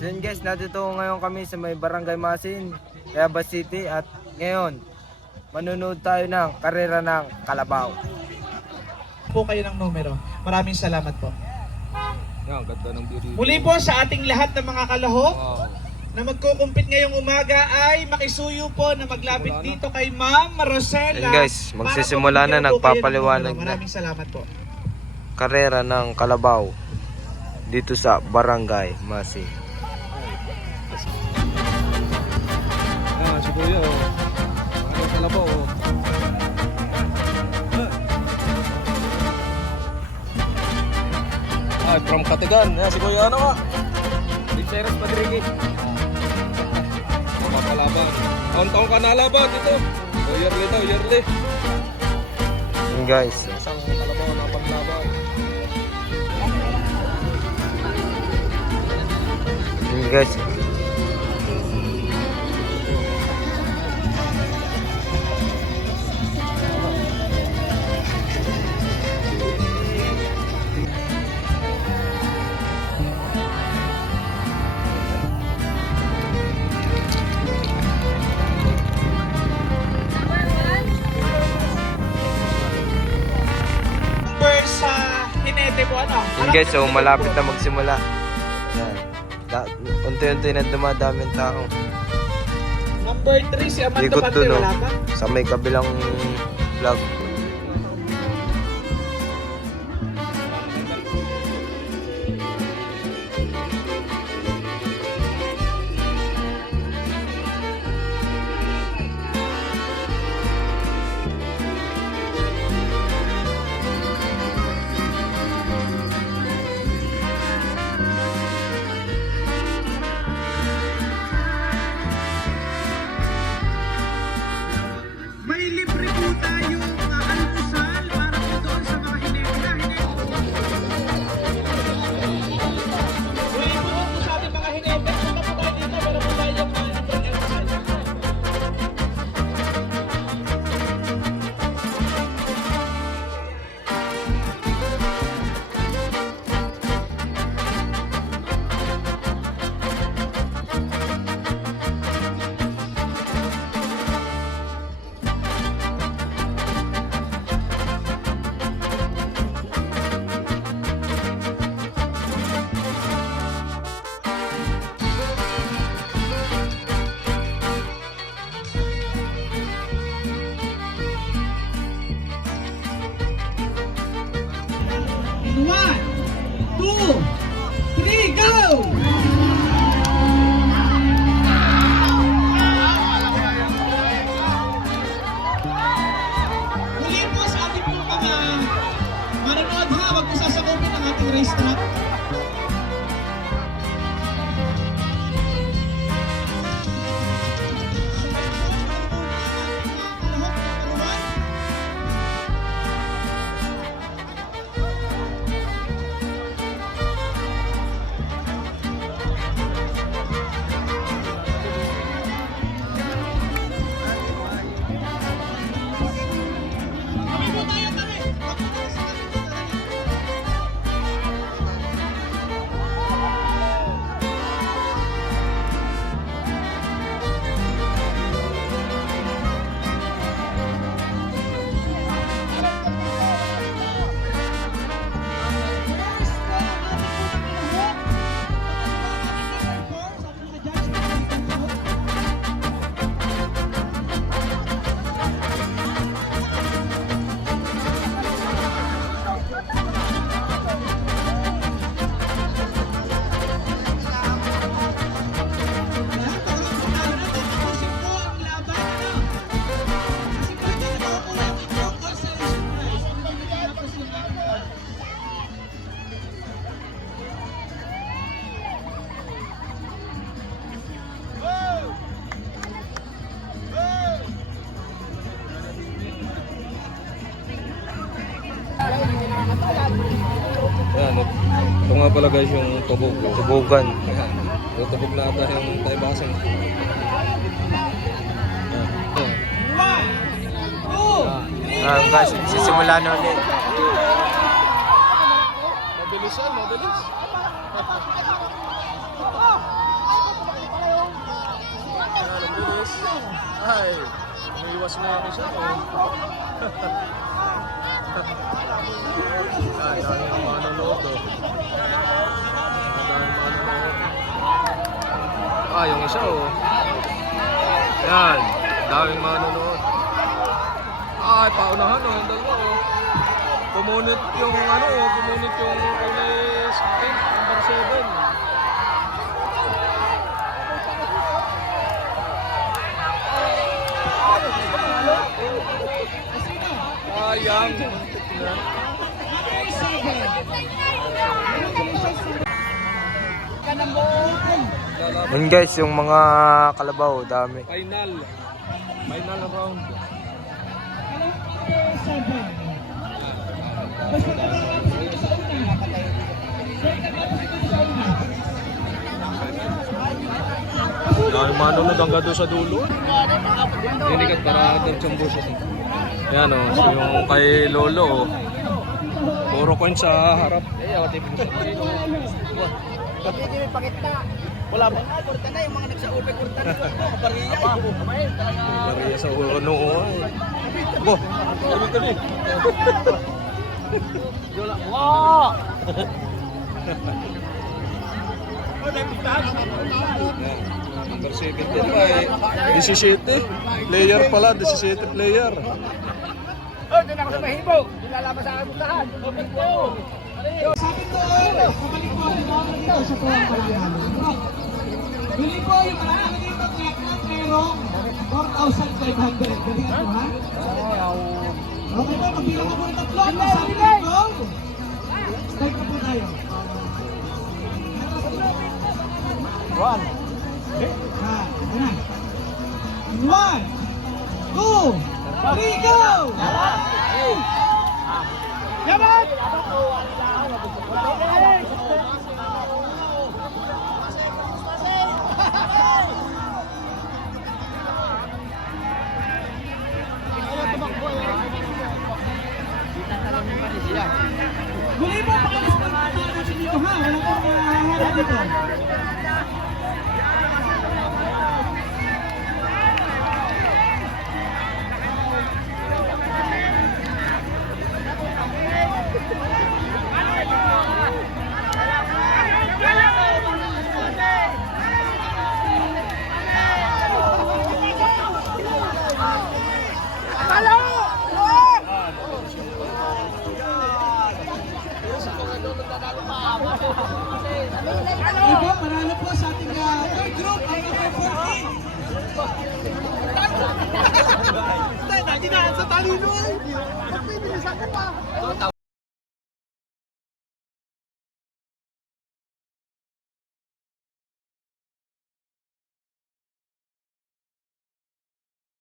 So yun guys, nandito ngayon kami sa may Barangay Masin, Quezon City at ngayon, manunood tayo ng karera ng Kalabaw. po kayo ng numero. Maraming salamat po. Yan, ganda ng biri. Muli po sa ating lahat ng mga kalahok Wow. na magkukumpit ngayong umaga ay makisuyo po na maglapit Simula na. dito kay Ma'am Marosela. Yun guys, para magsisimula po na, bigyan po kayo ng nagpapaliwanag numero. na. Maraming salamat po. Karera ng Kalabaw dito sa Barangay Masin. Ah, si Kuya, oh. Ano sa labaw, oh. Ah, from Katigan. Yan, si Kuya, ano ka? Liceros Padrigi. Mapalaban. Taon-taon ka nalaban dito. Oh, yearly daw, yearly. Yun guys, Isang kalabaw na paglaban. yun guys. Guys, so malapit na magsimula. Yan. Da- unti-unti na dumadami ang tao. Number 3 si Amanda Ikot Pante, dun, oh. wala pa? Sa may kabilang vlog. Sasakupin ang Ito nga pala guys yung tubog. Tubogan. Tutubog na ata yung tayo kasi. Ah, guys, sisimula na ulit. Mabilis yan, mabilis. Ay, umiwas na ako siya. Ay, ano, ano, ano, ano, Ah, yung isa oh. Yan, daming manonood. Ay, paunahan oh, yung dalawa oh. Kumunit yung ano oh, kumunit yung kulay sa akin, number 7. Sayang. Lalaban. Yun guys, yung mga kalabaw, dami. Final. Final round. Dahil manunod hanggang doon sa dulo. Dinigat para diretsong buso. Yan o, yung kay Lolo. oh. Puro coin sa harap. Wala pa nga, kurta na yung mga nagsa-upe, kurta na. Bariya. Maria sa uno. Bo, kami kami. Wow! Number 17 pa eh. 17. Player pala, 17 player. Oh, doon ako sa mahibo. Nilalaban sa aking tahan. Open ko. Sabi ko, kabalik po ang mga dito sa tuwang palangan. Bili po yung palangan dito, track na merong 4,500. Galingan mo, ha? Okay po, magbilang ko po ng tatlo. Ang sabi ko, go! Start na po tayo. One. Ha, na. One, two, three, go! Yaman! Muli Hindi na sa talino. Magbibilisan ko pa.